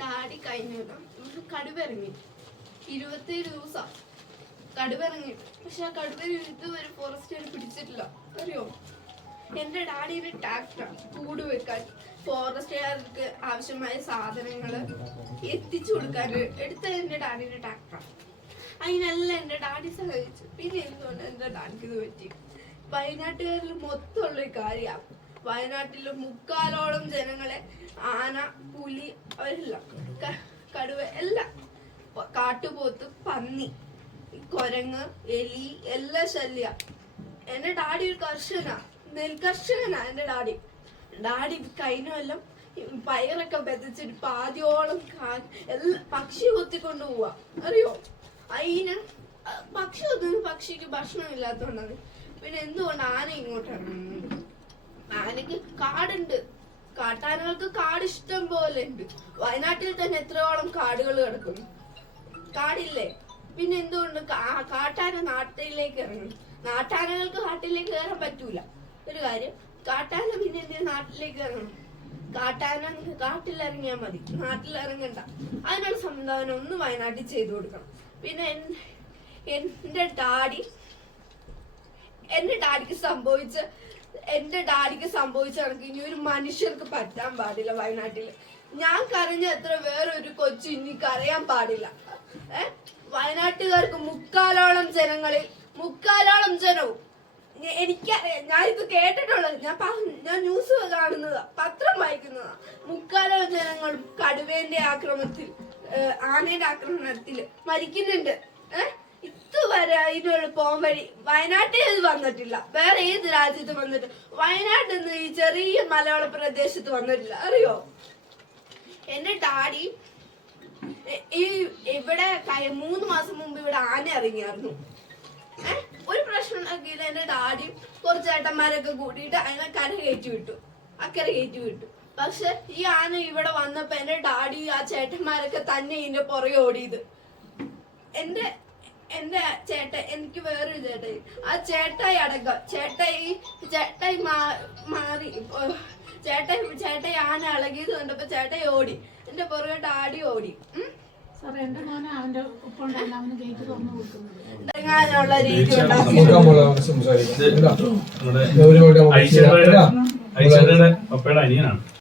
Daddy കഴിഞ്ഞു കടുവിറങ്ങി ഇരുപത്തേഴ് ദിവസം. കടുവിറങ്ങി പക്ഷെ ആ കടുവ ഇതുവരെ ഫോറസ്റ്റുകാർ പിടിച്ചിട്ടില്ല. അറിയോ? എന്റെ ഡാഡിയുടെ ട്രാക്ടർ കൂട് വെക്കാൻ ഫോറസ്റ്റുകാർക്ക് ആവശ്യമായ സാധനങ്ങൾ എത്തിച്ചു കൊടുക്കാൻ എടുത്ത എന്റെ ഡാഡിയുടെ ട്രാക്ടർ അതിനെല്ലാം എന്റെ ഡാഡി സഹായിച്ചു. പിന്നെ എന്തുകൊണ്ട് എന്റെ ഡാഡിക്ക് ഇത് പറ്റി? വയനാട്ടുകാരിൽ മൊത്തമുള്ള കാര്യമാണ് വയനാട്ടിൽ മുക്കാലോളം ജനങ്ങളെ ആന പുലി എല്ലാം കടുവ എല്ലാം കാട്ടുപോത്ത് പന്നി കൊരങ്ങ് എലി എല്ലാ ശല്യ. എന്റെ ഡാഡി ഒരു കർഷകനാ നെൽകർഷകനാ എന്റെ ഡാഡി. ഡാഡി കഴിഞ്ഞ കൊല്ലം പയറൊക്കെ ബെതിച്ചിട്ട് പാതിയോളം എല്ലാ പക്ഷി കൊത്തിക്കൊണ്ട് പോവാ. അറിയോ? അഹ് പക്ഷി കൊത്തുന്ന പക്ഷിക്ക് ഭക്ഷണം ഇല്ലാത്തോണ്ടാണ് പിന്നെ എന്തുകൊണ്ട് ആന ഇങ്ങോട്ട് ആനക്ക് കാടുണ്ട്. കാട്ടാനകൾക്ക് കാട് ഇഷ്ടം പോലെ ഉണ്ട് വയനാട്ടിൽ തന്നെ എത്രയോളം കാടുകൾ കിടക്കുന്നു കാടില്ലേ? പിന്നെ എന്തുകൊണ്ട് കാട്ടാന നാട്ടിലേക്ക് ഇറങ്ങും? നാട്ടാനകൾക്ക് കാട്ടിലേക്ക് കയറാൻ പറ്റൂല. ഒരു കാര്യം കാട്ടാന പിന്നെ എന്തിനാ നാട്ടിലേക്ക് ഇറങ്ങണം കാട്ടാന കാട്ടിലിറങ്ങിയാൽ മതി. നാട്ടിൽ ഇറങ്ങണ്ട അതിനുള്ള സംവിധാനം ഒന്ന് വയനാട്ടിൽ ചെയ്തു കൊടുക്കണം. പിന്നെ എന്റെ ഡാഡി എന്റെ ഡാഡിക്ക് സംഭവിച്ച എന്റെ ഡാഡിക്ക് സംഭവിച്ച കണക്ക് ഇനി ഒരു മനുഷ്യർക്ക് പറ്റാൻ പാടില്ല വയനാട്ടിൽ ഞാൻ കരഞ്ഞ എത്ര വേറൊരു കൊച്ചു ഇനി കരയാൻ പാടില്ല. ഏ? വയനാട്ടുകാർക്ക് മുക്കാലോളം ജനങ്ങളിൽ മുക്കാലോളം ജനവും. എനിക്ക് എനിക്കറിയാം ഞാൻ ഇത് കേട്ടിട്ടുള്ളത്. ഞാൻ ഞാൻ ന്യൂസ് കാണുന്നതാ പത്രം വായിക്കുന്നതാ. മുക്കാലോളം ജനങ്ങളും കടുവേന്റെ ആക്രമണത്തിൽ ആനയുടെ ആക്രമണത്തിൽ മരിക്കുന്നുണ്ട്. ഏഹ് ഇതുവരെ ഇതിനുള്ള പോകാൻ വഴി വയനാട്ടിൽ വന്നിട്ടില്ല. വേറെ ഏത് രാജ്യത്ത് വന്നിട്ട് വയനാട്ടിൽ നിന്ന് ഈ ചെറിയ മലയാള പ്രദേശത്ത് വന്നിട്ടില്ല. അറിയോ? എന്റെ ഡാഡി ഈ ഇവിടെ മൂന്ന് മാസം മുമ്പ് ഇവിടെ ആന ഇറങ്ങിയായിരുന്നു. ഒരു പ്രശ്നം ഉണ്ടാക്കിയില്ല. എന്റെ ഡാഡി കുറച്ച് ചേട്ടന്മാരൊക്കെ കൂട്ടിയിട്ട് അതിനെ കര കയറ്റി വിട്ടു. അക്കരെ കയറ്റി വിട്ടു. പക്ഷെ ഈ ആന ഇവിടെ വന്നപ്പോ എന്റെ ഡാഡി ആ ചേട്ടന്മാരൊക്കെ തന്നെ ഇതിന്റെ പുറകെ ഓടിയത്. എന്റെ എന്റെ ചേട്ട എനിക്ക് വേറൊരു ചേട്ടായി ആ ചേട്ടായി അടക്കം. ചേട്ടായി ചേട്ടായി മാറി. ചേട്ട ചേട്ടായി ചേട്ടായി ആന ഇളകിയത് കണ്ടപ്പോ ചേട്ടായി ഓടി. എന്റെ പുറകെ ആടി ഓടി. കൊടുക്കുന്നത് രീതി ഉണ്ടാക്കി. അനിയനാണ്.